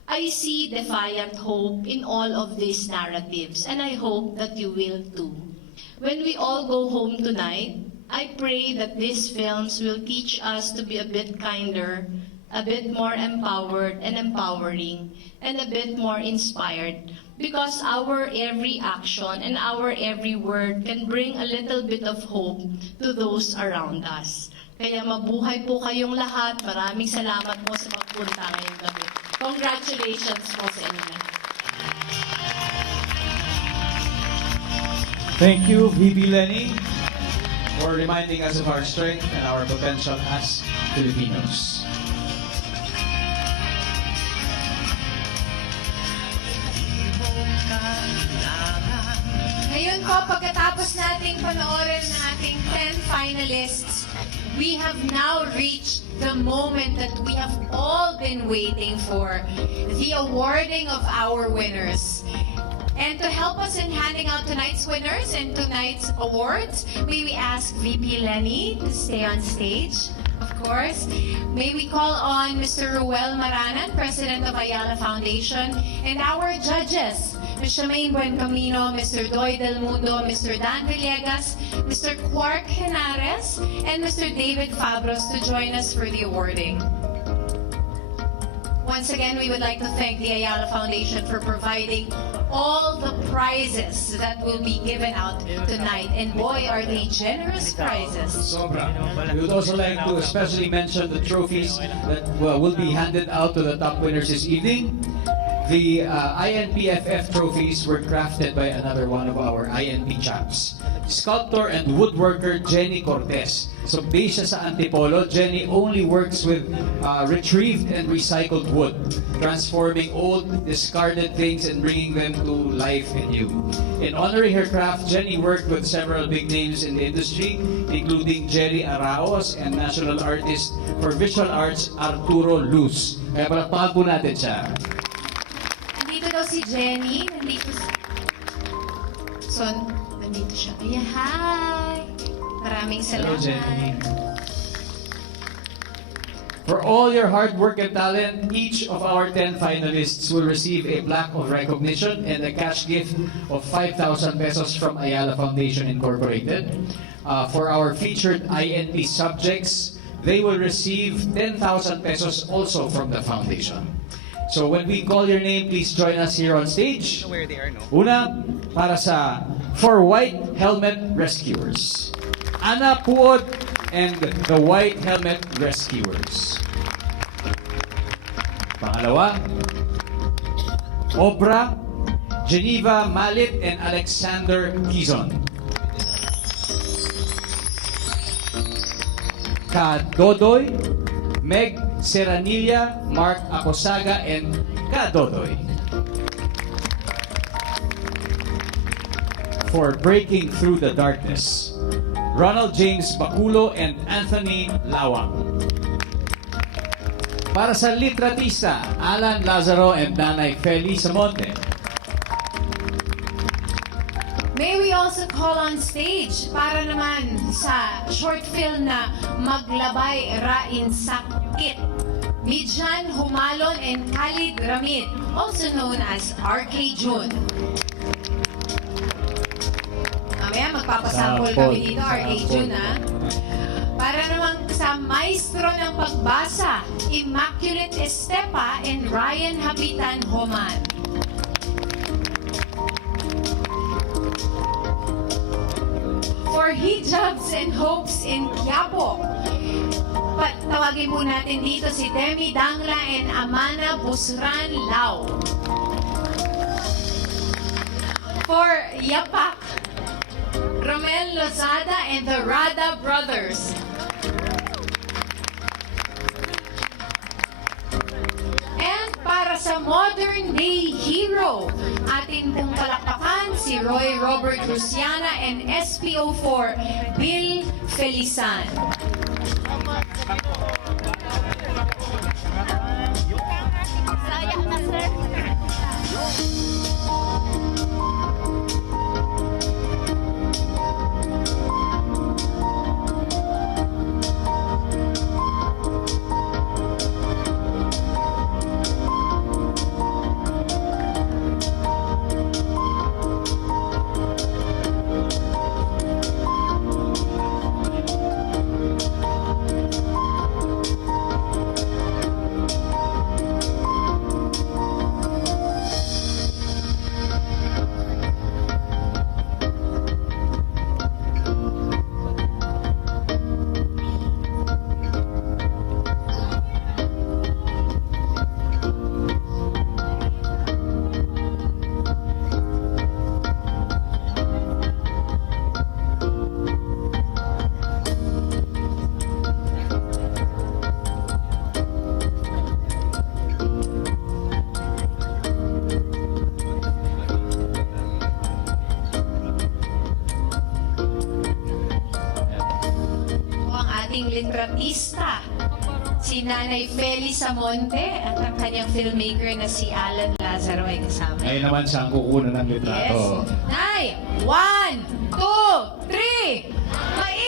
I see defiant hope in all of these narratives and I hope that you will too. When we all go home tonight, I pray that these films will teach us to be a bit kinder, a bit more empowered and empowering, and a bit more inspired. Because our every action and our every word can bring a little bit of hope to those around us. Kaya mabuhay po kayong lahat. Maraming salamat po sa pagpunta ngayong gabi. Congratulations po sa inyo. Thank you, VP Leni, for reminding us of our strength and our potential as Filipinos. Ngayon po, pagkatapos nating panoorin ng ating 10 finalists, we have now reached the moment that we have all been waiting for, the awarding of our winners. And to help us in handing out tonight's winners and tonight's awards, may we ask VP Leni to stay on stage, of course. May we call on Mr. Ruel Maranan, President of Ayala Foundation, and our judges, Mr. Maine Buencamino, Mr. Doy Del Mundo, Mr. Dan Villegas, Mr. Quark Henares, and Mr. David Fabros to join us for the awarding. Once again, we would like to thank the Ayala Foundation for providing all the prizes that will be given out tonight. And boy, are they generous prizes. Sobra. We would also like to especially mention the trophies that will be handed out to the top winners this evening. The INPFF trophies were crafted by another one of our INP champs, sculptor and woodworker Jenny Cortez. So based siya sa Antipolo, Jenny only works with retrieved and recycled wood, transforming old, discarded things and bringing them to life anew. In honoring her craft, Jenny worked with several big names in the industry, including Jerry Araos and national artist for visual arts Arturo Luz. Kaya palakpakan po natin siya. Nandito daw si Jenny. Nandito siya. Ayan, hi! Maraming Hello, salamat. Jenny. For all your hard work and talent, each of our 10 finalists will receive a plaque of recognition and a cash gift of 5,000 pesos from Ayala Foundation Incorporated. For our featured INP subjects, they will receive 10,000 pesos also from the foundation. So when we call your name, please join us here on stage. Una, para sa For White Helmet Rescuers, Ana Puod and the White Helmet Rescuers. Pangalawa, Obra, Geneva Malit and Alexander Quizon. Kadodoy, Meg Seranilla, Mark Acosaga, and Kadodoy. For Breaking Through the Darkness, Ronald James Baculo and Anthony Lawang. Para sa litratista, Alan Lazaro and Nanay Feli Samonte. May we also call on stage para naman sa short film na Maglabay Ra Insakit, Midjan Humalon and Khalid Ramid, also known as RK Jun. Mamaya magpapasample kami dito, RK Jun, ha? Para naman sa maestro ng pagbasa, Immaculate Estepa and Ryan Habitan Homan. For Hijabs and Hopes in Quiapo, tawagin po natin dito si Demi Dangla and Amana Busran Lau. For Yapak, Romel Lozada and the Rada Brothers. And para sa Modern Day Hero, atin pong palakpakan si Roy Robert Luciana and SPO4 Bill Felizan. ating litratista, si Nanay Feli Samonte, at ang kanyang filmmaker na si Alan Lazaro ay kasama. Ngayon naman siya ang kukunan ng Yes. litrato. Nay, 1, 2, 3, mais!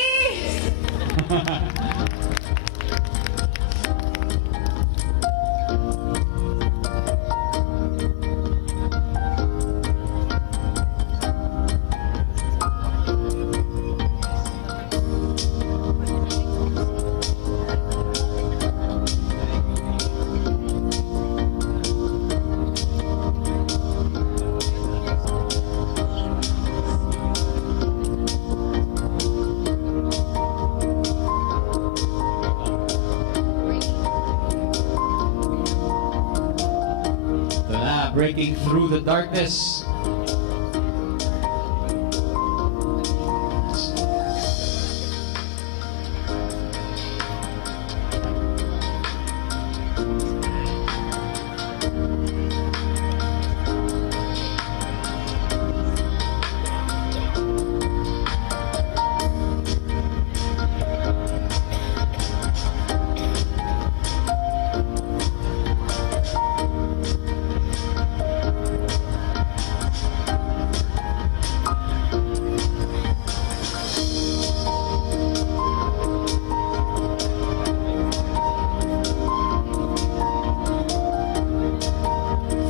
Ito na, breaking through the darkness.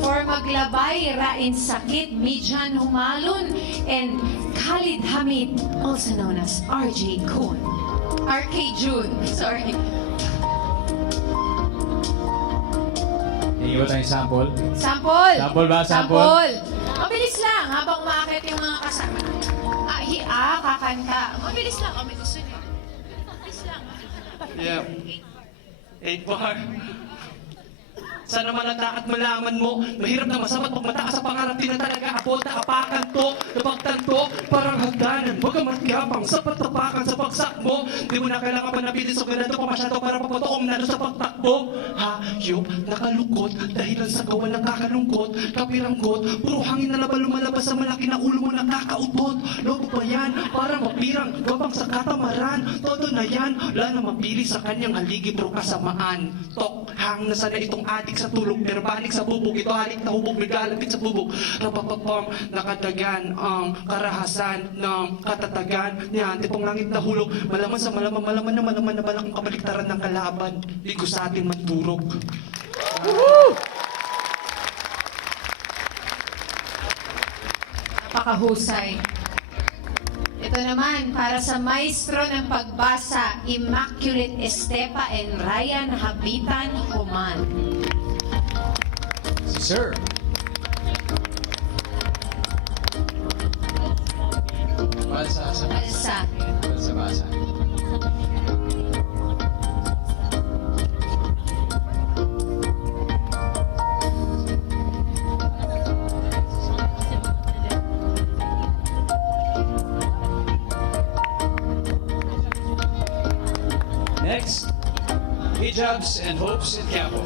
For maglabay, rain sakit, Mijan Humalon, and Khalid Hamid, also known as RJ Kun. RK June, sorry. Hindi ba tayong sample? Sample! Sample ba? Sample? Sample! Mabilis lang habang umakit yung mga kasama. Kakanta. Mabilis lang. May gusto niyo. Mabilis lang. Yeah. 8 bar. Sana malata at malaman mo, mahirap na masamat pag mataas sa pangarap, di na talaga abot, nakapakan to, napagtanto, parang hagdanan, wag kang matyapang, sapat tapakan sa pagsak mo, di mo na kailangan panapili sa ganito pa masyado para papatokong nalo sa pagtakbo. Hayop, nakalukot, dahilan sa gawa nakakalungkot, kapiranggot, puro hangin na laban lumalabas sa malaki na ulo mo nakakaupot, lobo ba yan, para mapirang, gabang sa katamaran, todo na yan, wala na mapili sa kanyang haligi, pero kasamaan, tok, hang na sana itong adik sa tulog, pero balik sa bubog, ito halik na hubog, may galapit sa bubog, rapapapam, nakatagan, ang karahasan ng katatagan niyan, tipong langit na hulog, malaman sa malaman, malaman na balakang kabaliktaran ng kalaban, ligo sa atin magturog. Napakahusay. Ito naman, para sa maestro ng pagbasa, Immaculate Estepa and Ryan Habitan Human. Si Sir. Balsa. Balsa. Balsa. Next, hijabs and hopes in Quiapo.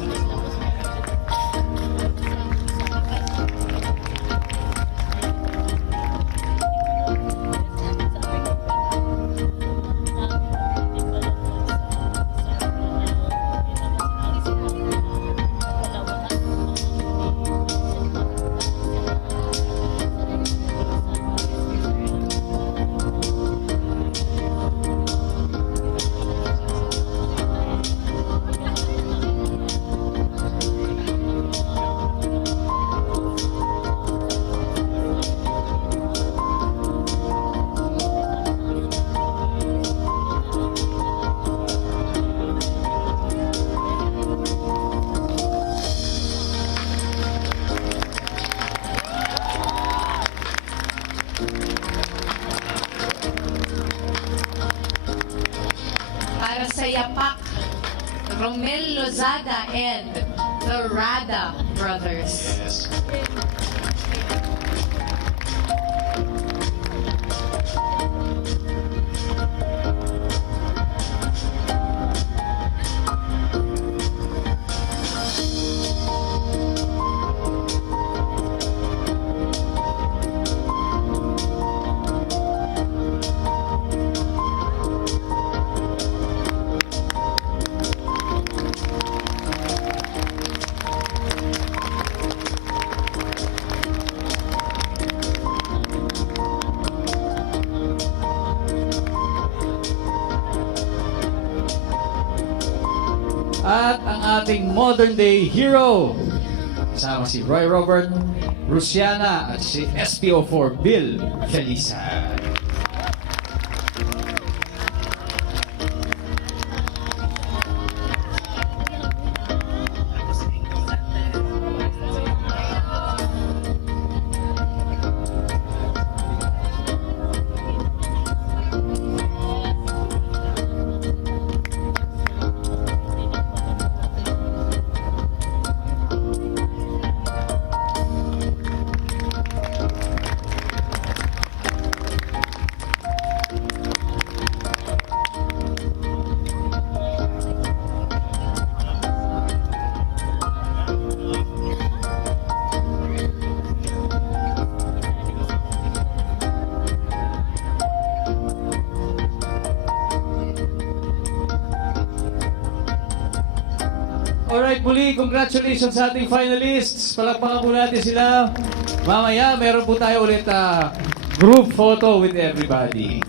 Para sa Yapak, Romel Lozada and the Rada Brothers. Yes. At ang ating modern day hero, kasama si Roy Robert, Rusiana at si SPO4 Bill Felisa. Alright, muli, congratulations sa ating finalists. Palakpakan po natin sila. Mamaya, meron po tayo ulit group photo with everybody.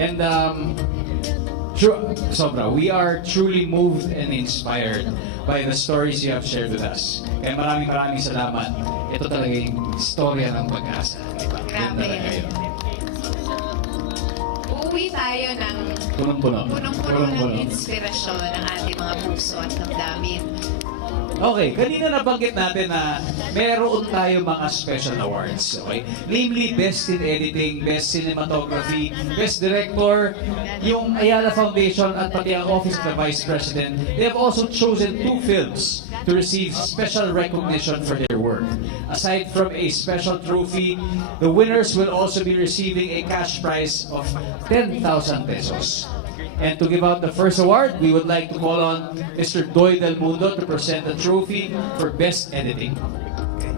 And sobra, we are truly moved and inspired by the stories you have shared with us. Kaya maraming salamat. Ito talaga yung istorya ng pag-asa. Diba? Grabe. Uuwi tayo ng Punong-puno. punong-puno ng inspirasyon ng ating mga puso at damdamin. Okay, kanina nabanggit natin na meron tayo mga special awards, okay? Namely, Best in Editing, Best Cinematography, Best Director, yung Ayala Foundation at pati ang Office of the Vice President, they have also chosen 2 films to receive special recognition for their work. Aside from a special trophy, the winners will also be receiving a cash prize of 10,000 pesos. And to give out the first award, we would like to call on Mr. Doy Del Mundo to present the trophy for Best Editing. Okay.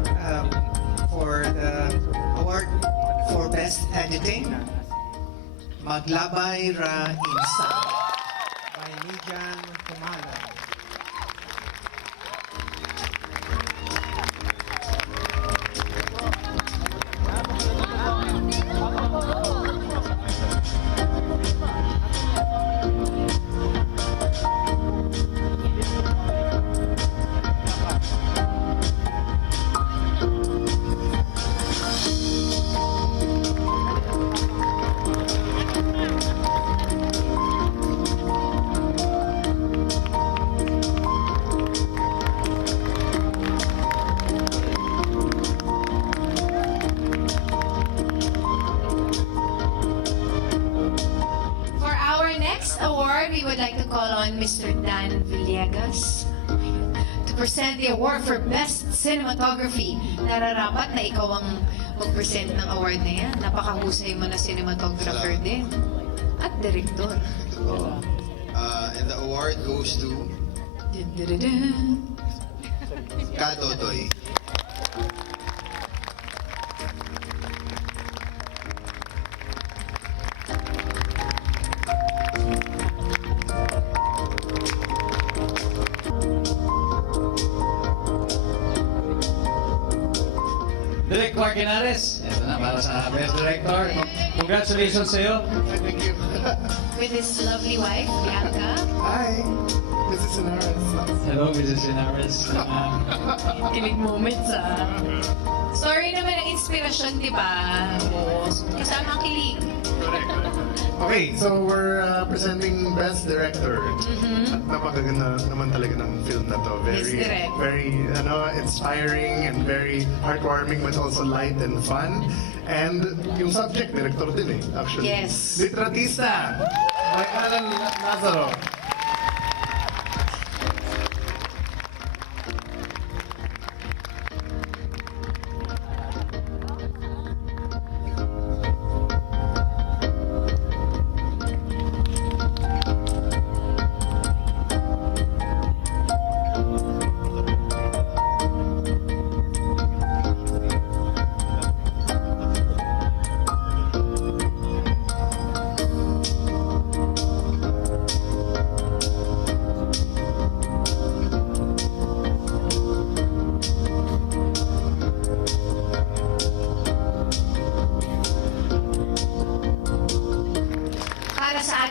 For the award for Best Editing, Maglabay Ra Insa by Mijan Kumala. We would like to call on Mr. Dan Villegas to present the award for Best Cinematography. Nararapat na ikaw ang mag-present ng award na yan. Napakahusay mo na cinematographer din. At director. And the award goes to Katotoy. Direk Mark Henares, ito na para sa Best Director. Congratulations sa iyo. Thank you. With his lovely wife, Bianca. Hi, Mrs. Henares. Hello, Mrs. Henares. Kilig moments Story naman ang inspirasyon, di ba? Kasama ang kilig. Okay, so we're presenting Best Director. At napakaganda naman talaga ng film na to. Yes, direct. Very inspiring and very heartwarming but also light and fun. And yung subject, director din actually. Yes. Litratista by Alan Nazaro.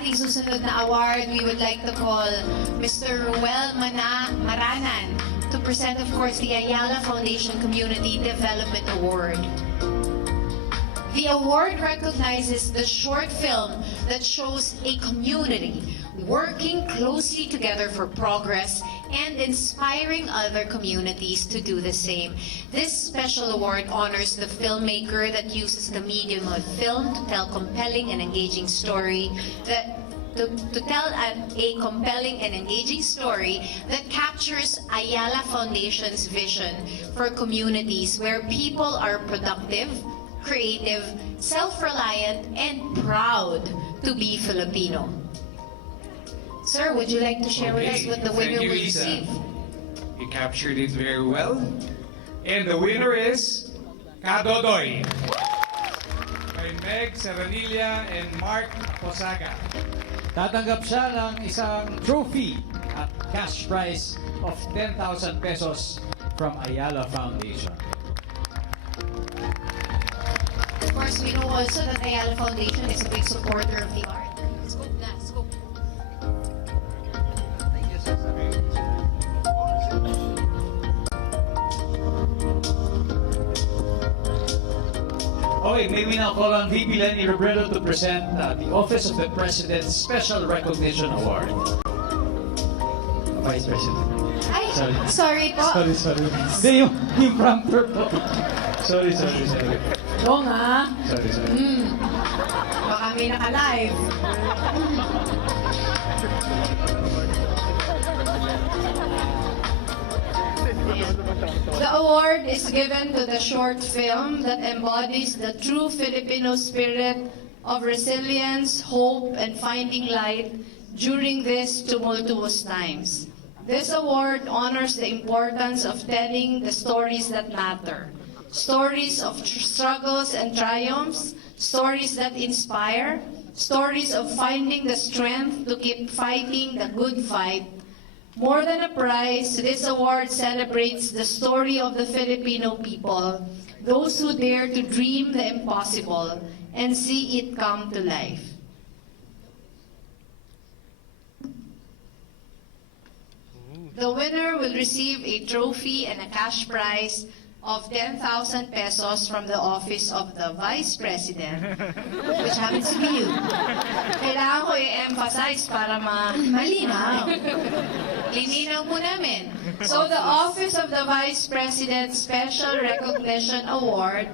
ating susunod na award, we would like to call Mr. Ruel Maranan to present, of course, the Ayala Foundation Community Development Award. The award recognizes the short film that shows a community working closely together for progress and inspiring other communities to do the same. This special award honors the filmmaker that uses the medium of film to tell compelling and engaging story to tell a compelling and engaging story that captures Ayala Foundation's vision for communities where people are productive, creative, self-reliant, and proud to be Filipino. Sir, would you like to share with us what the winner Thank you, will Isa. receive? You captured it very well. And the winner is Kadodoy. By Meg Serranilla and Mark Posaga. Tatanggap siya ng isang trophy at cash prize of 10,000 pesos from Ayala Foundation. Of course, we know also that Ayala Foundation is a big supporter of the art. Scoop na, scoop. Okay, may we now call on VP Leni Robredo to present the Office of the President's Special Recognition Award. Vice President. Ay, Sorry. sorry po. Sorry. Hindi, yung prompter po. Sorry. Oo nga. Sorry. Baka may naka-live. The award is given to the short film that embodies the true Filipino spirit of resilience, hope, and finding light during these tumultuous times. This award honors the importance of telling the stories that matter. Stories of struggles and triumphs, stories that inspire, stories of finding the strength to keep fighting the good fight. More than a prize, this award celebrates the story of the Filipino people, those who dare to dream the impossible and see it come to life. The winner will receive a trophy and a cash prize of 10,000 pesos from the Office of the Vice President, which happens to be you. Kailangan ko i-emphasize para malinaw. Lininaw po namin. So the Office of the Vice President Special Recognition Award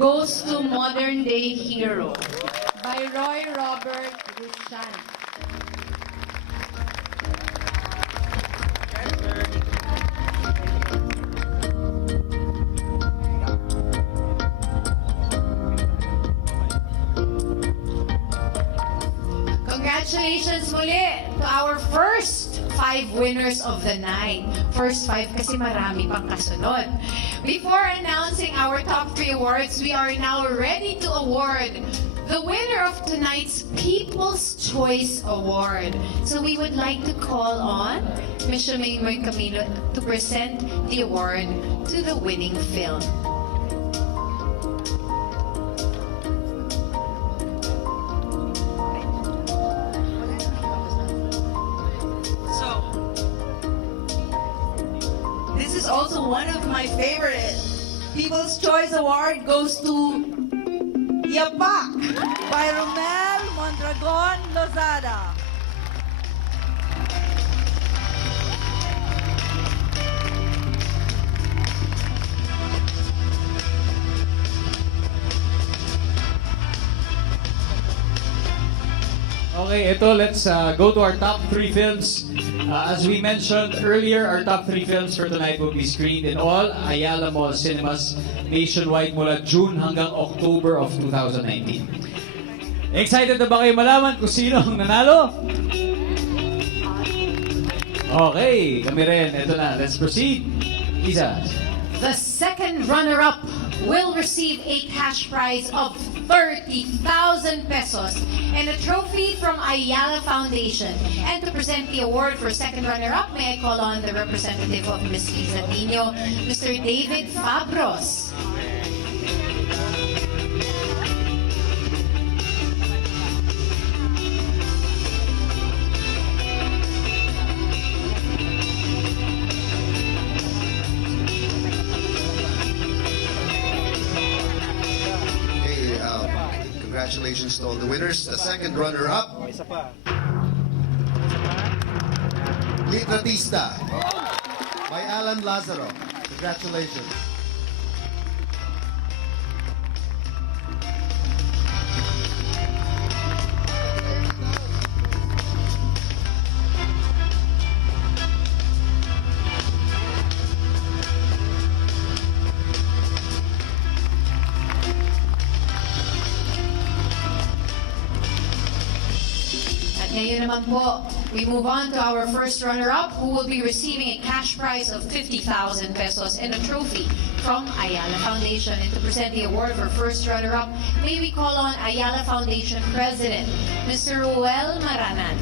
goes to Modern Day Hero by Roy Robert Rushan. Congratulations muli to our first 5 winners of the night. First 5 kasi marami pang kasunod. Before announcing our top 3 awards, we are now ready to award the winner of tonight's People's Choice Award. So we would like to call on Ms. Maymoy Camilo to present the award to the winning film. This is also one of my favorite. People's Choice Award goes to Yapak by Romel Mondragon Lozada. Okay, let's go to our top 3 films. As we mentioned earlier, our top 3 films for tonight will be screened in all Ayala Mall cinemas nationwide mula June hanggang October of 2019. Excited na ba kayo malaman kung sino ang nanalo? Okay, kami rin. Ito na, let's proceed. Isa. The second runner-up will receive a cash prize of 30,000 pesos and a trophy from Ayala Foundation. And to present the award for second runner-up, may I call on the representative of Ms. Liza Dino, Mr. David Fabros. Congratulations to all the winners. The second runner-up, Litratista by Alan Lazaro. Congratulations. Ngayon naman po, we move on to our first runner-up who will be receiving a cash prize of 50,000 pesos and a trophy from Ayala Foundation. And to present the award for first runner-up, may we call on Ayala Foundation President, Mr. Ruel Maranan.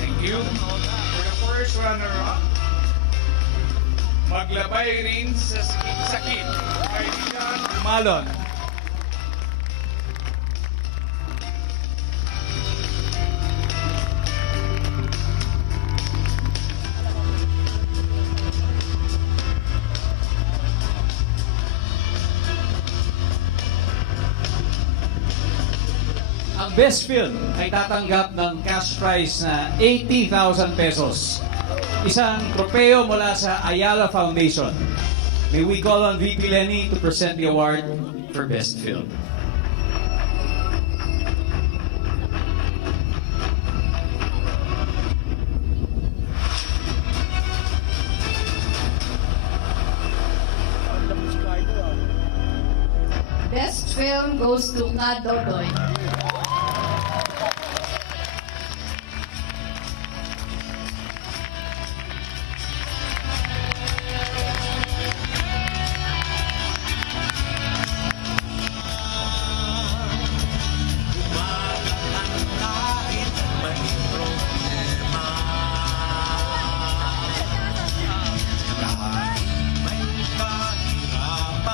Thank you. For the first runner-up, maglabay rin sa sakit. Kaibigan Malon. Ang best film ay tatanggap ng cash prize na 80,000 pesos. Isang tropeo mula sa Ayala Foundation. May we call on VP Leni to present the award for best film. Best film goes to Kadodoy.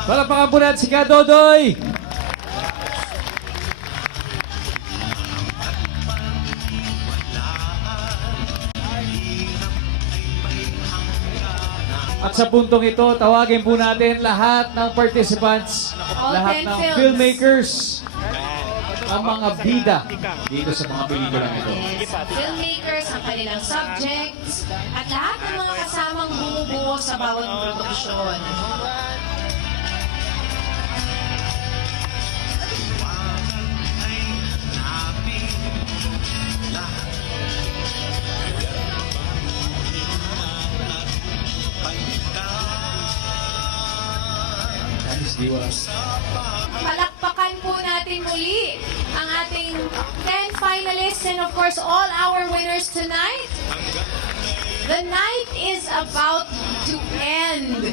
Palakpakan po natin si Kadodoy! At sa puntong ito, tawagin po natin lahat ng participants, All lahat 10 ng films. filmmakers, ang mga bida dito sa mga pelikulang ito. Yes, filmmakers, ang kanilang subjects, at lahat ng mga kasamang bumubuo sa bawat produksyon. Palakpakan po natin muli ang ating 10 finalists and of course all our winners tonight. The night is about to end.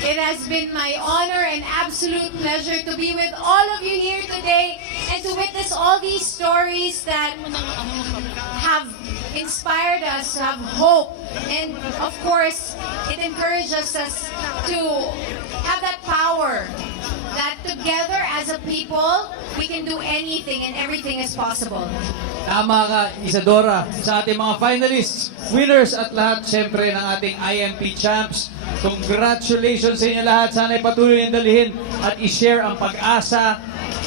It has been my honor and absolute pleasure to be with all of you here today and to witness all these stories that have inspired us, have hope, and of course, it encourages us to have that power that together as a people, we can do anything and everything is possible. Tama ka, Isadora, sa ating mga finalists, winners at lahat, siyempre, ng ating IMP champs. Congratulations sa inyo lahat. Sana'y patuloy niyong dalhin at i-share ang pag-asa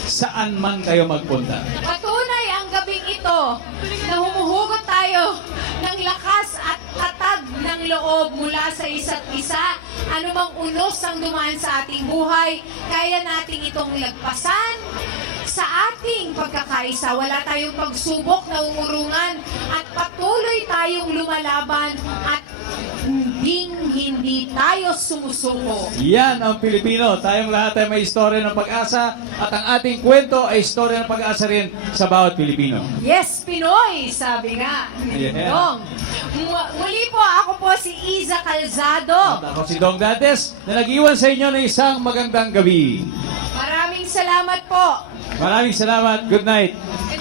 saan man kayo magpunta. Patunay ang gabing ito na humuhugot tayo ng lakas at tatag ng loob mula sa isa't isa. Anumang unos ang dumaan sa ating buhay, kaya nating itong lagpasan sa ating pagkakaisa. Wala tayong pagsubok na umurungan at patuloy tayong lumalaban at hindi tayo sumusuko. Yan ang Pilipino. Tayong lahat ay may istorya ng pag-asa at ang ating kwento ay istorya ng pag-asa rin sa bawat Pilipino. Yes, Pinoy, sabi nga. Yeah. Dong. Muli po, ako po si Iza Calzado. At ako si Dong Dantes na nag-iwan sa inyo ng isang magandang gabi. Maraming salamat po. Maraming salamat. Good night. Good